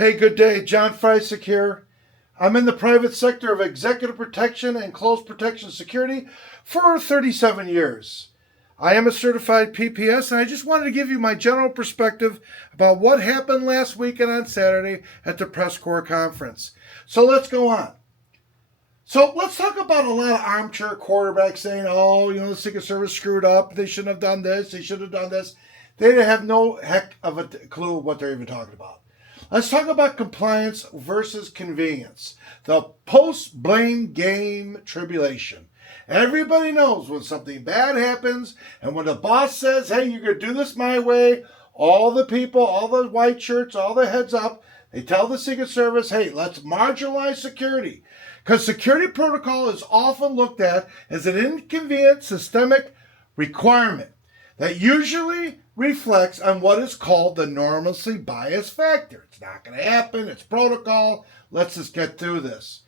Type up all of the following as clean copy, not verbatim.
Hey, good day. John Frycek here. I'm in the private sector of executive protection and close protection security for 37 years. I am a certified PPS, and I just wanted to give you my general perspective about what happened last weekend on Saturday at the press corps conference. So let's go on. So let's talk about a lot of armchair quarterbacks saying, the Secret Service screwed up. They shouldn't have done this. They should have done this. They have no heck of a clue what they're even talking about. Let's talk about compliance versus convenience. The post-blame game tribulation. Everybody knows when something bad happens and when the boss says, hey, you're going to do this my way, all the people, all the white shirts, all the heads up, they tell the Secret Service, hey, let's marginalize security. Because security protocol is often looked at as an inconvenient systemic requirement that usually reflects on what is called the normalcy bias factor. It's not going to happen. It's protocol. Let's just get through this.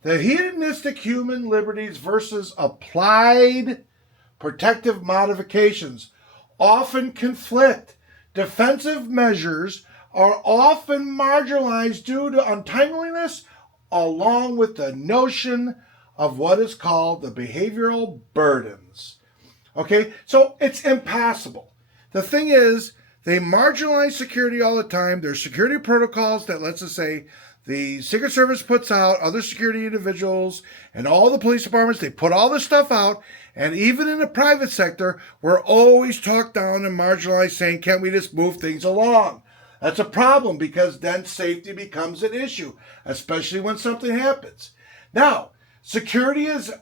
The hedonistic human liberties versus applied protective modifications often conflict. Defensive measures are often marginalized due to untimeliness, along with the notion of what is called the behavioral burdens. Okay, so it's impossible. The thing is, they marginalize security all the time. There's security protocols that, let's just say, the Secret Service puts out, other security individuals, and all the police departments, they put all this stuff out. And even in the private sector, we're always talked down and marginalized, saying, can't we just move things along? That's a problem because then safety becomes an issue, especially when something happens. Now, security is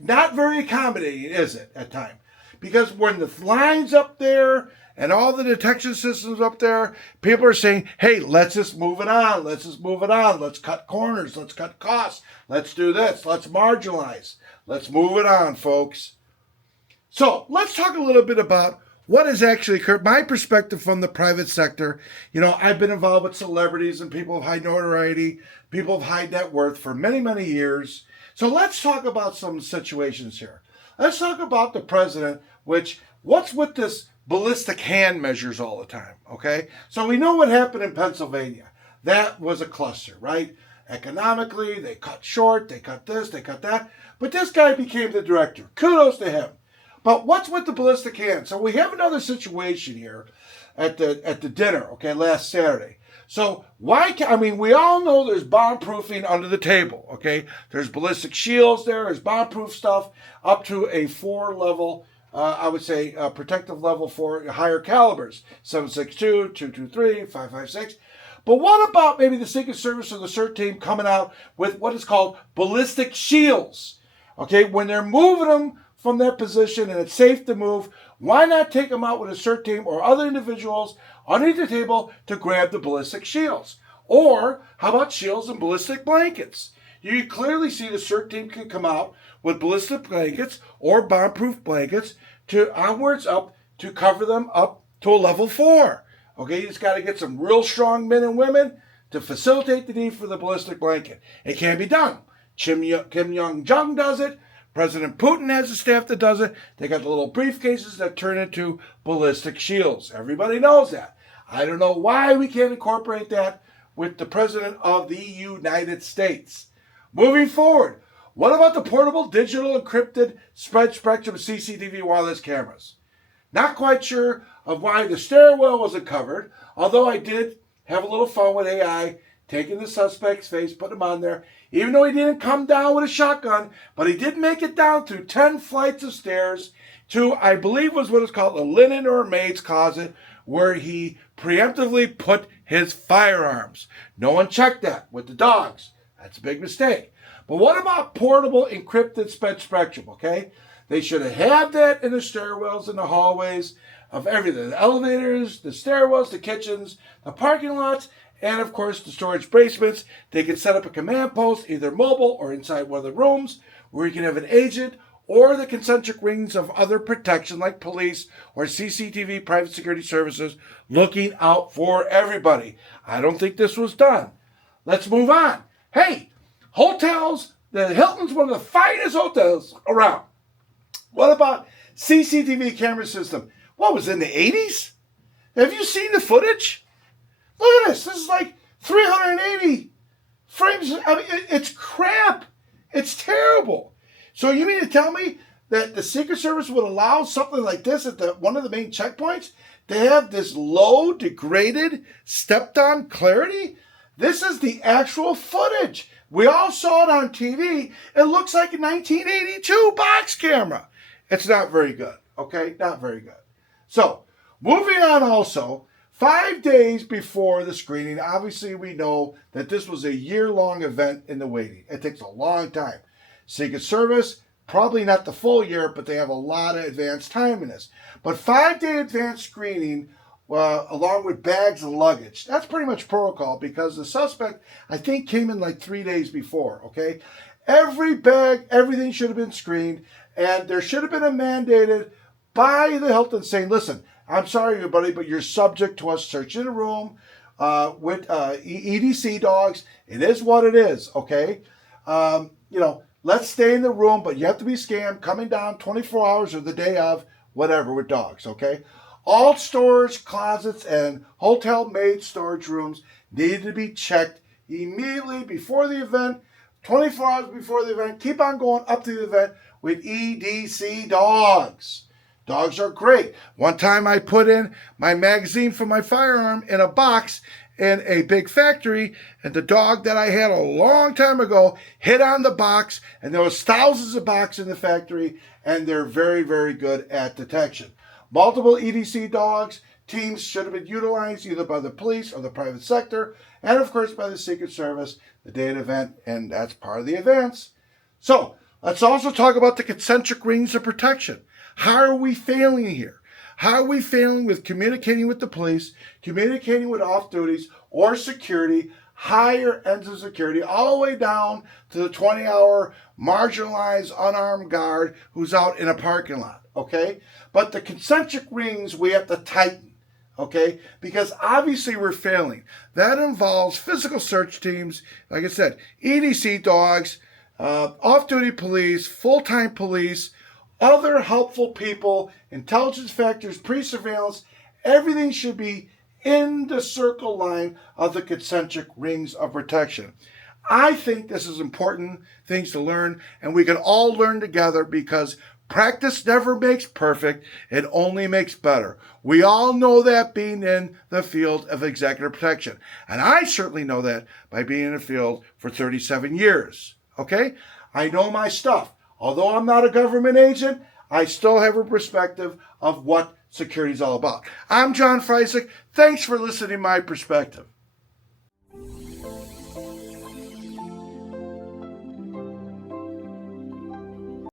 not very accommodating, is it, at times? Because when the line's up there and all the detection systems up there, people are saying, hey, let's just move it on. Let's just move it on. Let's cut corners. Let's cut costs. Let's do this. Let's marginalize. Let's move it on, folks. So let's talk a little bit about what has actually occurred. My perspective from the private sector, I've been involved with celebrities and people of high notoriety, people of high net worth for many, many years. So let's talk about some situations here. Let's talk about the president, what's with this ballistic hand measures all the time, okay? So we know what happened in Pennsylvania. That was a cluster, right? Economically, they cut short, they cut this, they cut that. But this guy became the director. Kudos to him. But what's with the ballistic hand? So we have another situation here at the dinner, okay, last Saturday. So we all know there's bomb-proofing under the table, okay? There's ballistic shields there's bomb-proof stuff up to a 4-level, protective level for higher calibers, 7.62, 223, 5.56. But what about maybe the Secret Service or the CERT team coming out with what is called ballistic shields, okay? When they're moving them from their position and it's safe to move, why not take them out with a CERT team or other individuals underneath the table to grab the ballistic shields? Or how about shields and ballistic blankets? You clearly see the CERT team can come out with ballistic blankets or bomb-proof blankets to onwards up to cover them up to a level 4. Okay, you just got to get some real strong men and women to facilitate the need for the ballistic blanket. It can be done. Kim Jong does it. President Putin has a staff that does it. They got the little briefcases that turn into ballistic shields. Everybody knows that. I don't know why we can't incorporate that with the President of the United States. Moving forward, what about the portable digital encrypted spread spectrum CCTV wireless cameras? Not quite sure of why the stairwell wasn't covered, although I did have a little fun with AI, taking the suspect's face, putting him on there. Even though he didn't come down with a shotgun, but he did make it down through 10 flights of stairs to, I believe was what is called a linen or a maid's closet, where he preemptively put his firearms. No one checked that with the dogs. That's a big mistake. But what about portable encrypted spectrum, okay? They should have had that in the stairwells and the hallways of everything. The elevators, the stairwells, the kitchens, the parking lots, and of course the storage basements. They can set up a command post, either mobile or inside one of the rooms, where you can have an agent or the concentric rings of other protection like police or CCTV private security services looking out for everybody. I don't think this was done. Let's move on. Hey, hotels, the Hilton's one of the finest hotels around. What about CCTV camera system? What was it, in the 80s? Have you seen the footage? Look at this. This is like 380 frames. I mean, it's crap. It's terrible. So you mean to tell me that the Secret Service would allow something like this at one of the main checkpoints? They have this low, degraded, stepped-on clarity? This is the actual footage. We all saw it on TV. It looks like a 1982 box camera. It's not very good, okay? Not very good. So, moving on also, 5 days before the screening, obviously we know that this was a year-long event in the waiting. It takes a long time. Secret Service, probably not the full year, but they have a lot of advanced time in this. But 5-day advanced screening, along with bags and luggage, that's pretty much protocol because the suspect, I think, came in like 3 days before, okay? Every bag, everything should have been screened, and there should have been a mandated by the Hilton saying, listen, I'm sorry, everybody, but you're subject to us searching the room with EDC dogs. It is what it is, okay? Let's stay in the room, but you have to be scanned coming down 24 hours or the day of, whatever, with dogs, okay? All storage closets and hotel maid storage rooms needed to be checked immediately before the event, 24 hours before the event. Keep on going up to the event with EDC dogs. Dogs are great. One time I put in my magazine for my firearm in a box in a big factory, and the dog that I had a long time ago hit on the box, and there was thousands of boxes in the factory, and they're very, very good at detection. Multiple EDC dogs teams should have been utilized either by the police or the private sector, and of course by the Secret Service the day of the event, and that's part of the events. So let's also talk about the concentric rings of protection. How are we failing here? How are we failing with communicating with the police, communicating with off-duties or security, higher ends of security, all the way down to the 20-hour marginalized unarmed guard who's out in a parking lot, okay? But the concentric rings we have to tighten, okay? Because obviously we're failing. That involves physical search teams, like I said, EDC dogs, off-duty police, full-time police, other helpful people, intelligence factors, pre-surveillance. Everything should be in the circle line of the concentric rings of protection. I think this is important things to learn, and we can all learn together because practice never makes perfect. It only makes better. We all know that being in the field of executive protection. And I certainly know that by being in the field for 37 years. Okay? I know my stuff. Although I'm not a government agent, I still have a perspective of what security is all about. I'm John Frycek. Thanks for listening to my perspective.